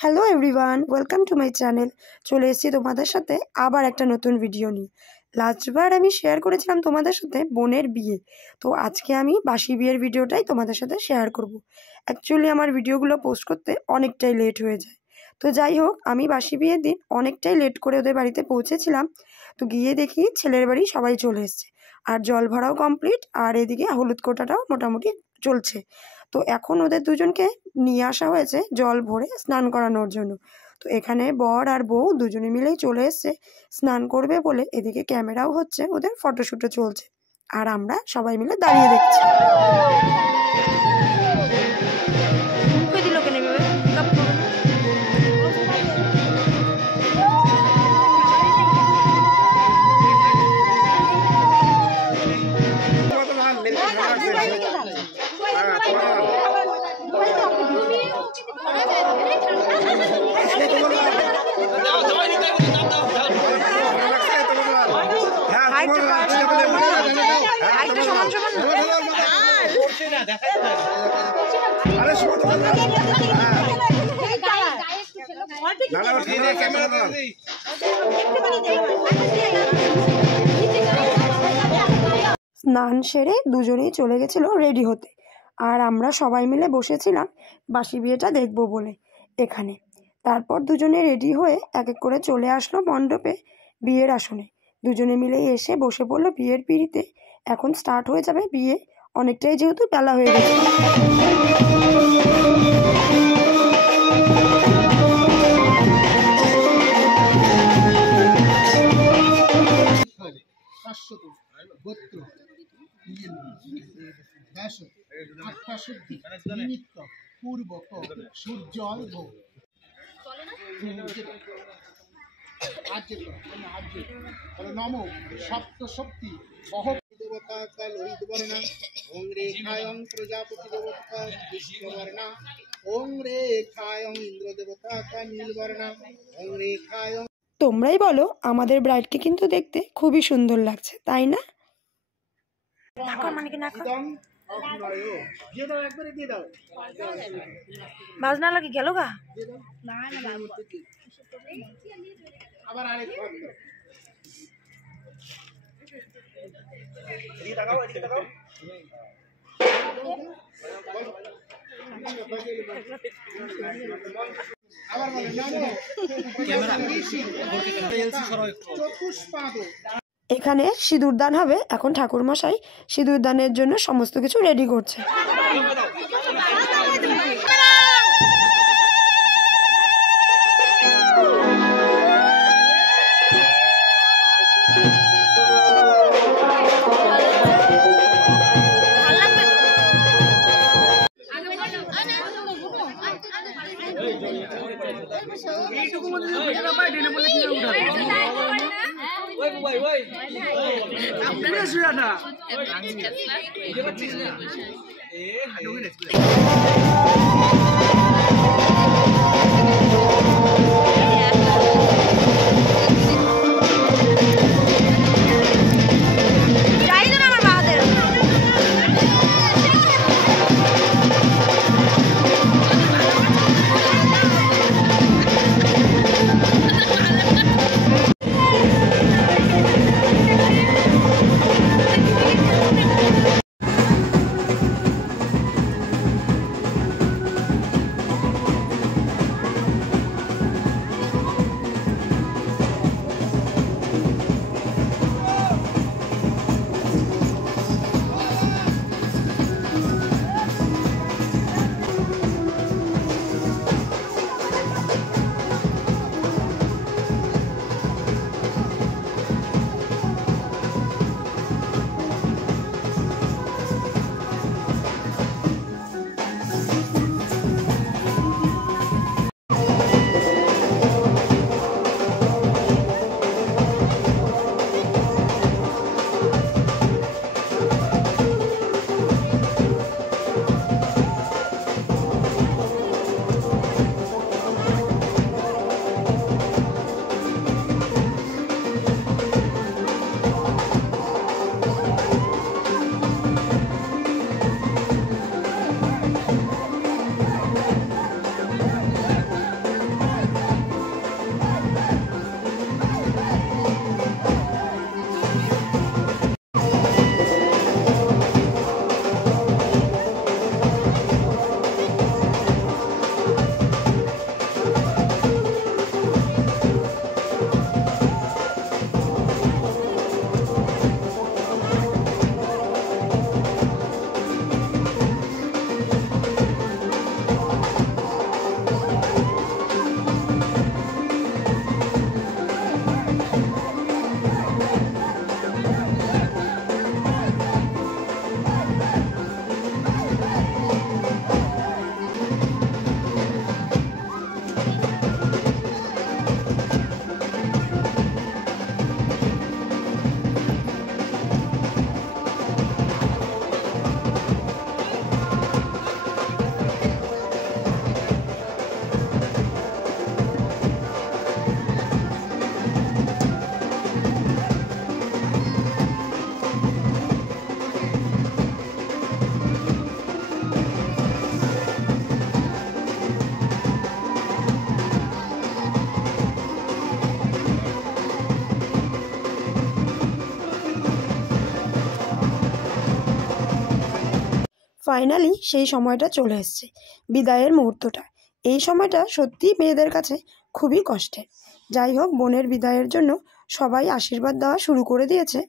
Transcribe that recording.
Hello everyone, welcome to my channel. চলে এসেছি তোমাদের সাথে আবার একটা নতুন ভিডিও নিয়ে। লাস্টবার আমি শেয়ার করেছিলাম তোমাদের সাথে বোনের বিয়ে, তো আজকে আমি বাসি বিয়ের ভিডিওটাই তোমাদের সাথে শেয়ার করব। অ্যাকচুয়ালি আমার ভিডিওগুলো পোস্ট করতে অনেকটাই লেট হয়ে যায়, তো যাই হোক আমি বাসি বিয়ের দিন অনেকটাই লেট করে ওদের বাড়িতে পৌঁছেছিলাম। তো গিয়ে দেখি ছেলের বাড়ি সবাই চলে এসছে, আর জল ভরাও কমপ্লিট, আর এদিকে হলুদ কোটাটাও মোটামুটি চলছে। তো এখন ওদের দুজনকে নিয়ে আসা হয়েছে জল ভরে স্নান করানোর জন্য। তো এখানে বর আর বউ দুজনে মিলেই চলে এসছে স্নান করবে বলে। এদিকে ক্যামেরাও হচ্ছে, ওদের ফটোশ্যুটও চলছে, আর আমরা সবাই মিলে দাঁড়িয়ে দেখছি। স্নান সেরে দুজনেই চলে গেছিল রেডি হতে, আর আমরা সবাই মিলে বসেছিলাম বাসি বিয়েটা দেখবো বলে এখানে। তারপর দুজনে রেডি হয়ে এক এক করে চলে আসলো মণ্ডপে বিয়ের আসনে। দুজনে মিলেই এসে বসে পড়লো বিয়ের পিঁড়িতে। এখন স্টার্ট হয়ে যাবে বিয়ে, অনেকটাই যেহেতু বেলা হয়ে গেছে। নম সপ্তশক্তি দেবতা লোহিতবর্ণা ওং রেখায়ং প্রজাপতি দেবতা কৃষ্ণবর্ণা ওং রেখায়ং ইন্দ্র দেবতা নীলবর্ণা ওং রেখায়ং। তোমরাই বলো, আমাদের ব্রাইডকে কিন্তু দেখতে খুবই সুন্দর লাগছে, তাই না? বাজনা লাগে গেল গা। আবার আরেক এখানে সিঁদুরদান হবে। এখন ঠাকুরমশাই সিঁদুরদানের জন্য সমস্ত কিছু রেডি করছে। ফাইনালি সেই সময়টা চলে এসছে, বিদায়ের মুহূর্তটা। এই সময়টা সত্যি মেয়েদের কাছে খুবই কষ্টের। যাই হোক, বোনের বিদায়ের জন্য সবাই আশীর্বাদ দেওয়া শুরু করে দিয়েছে।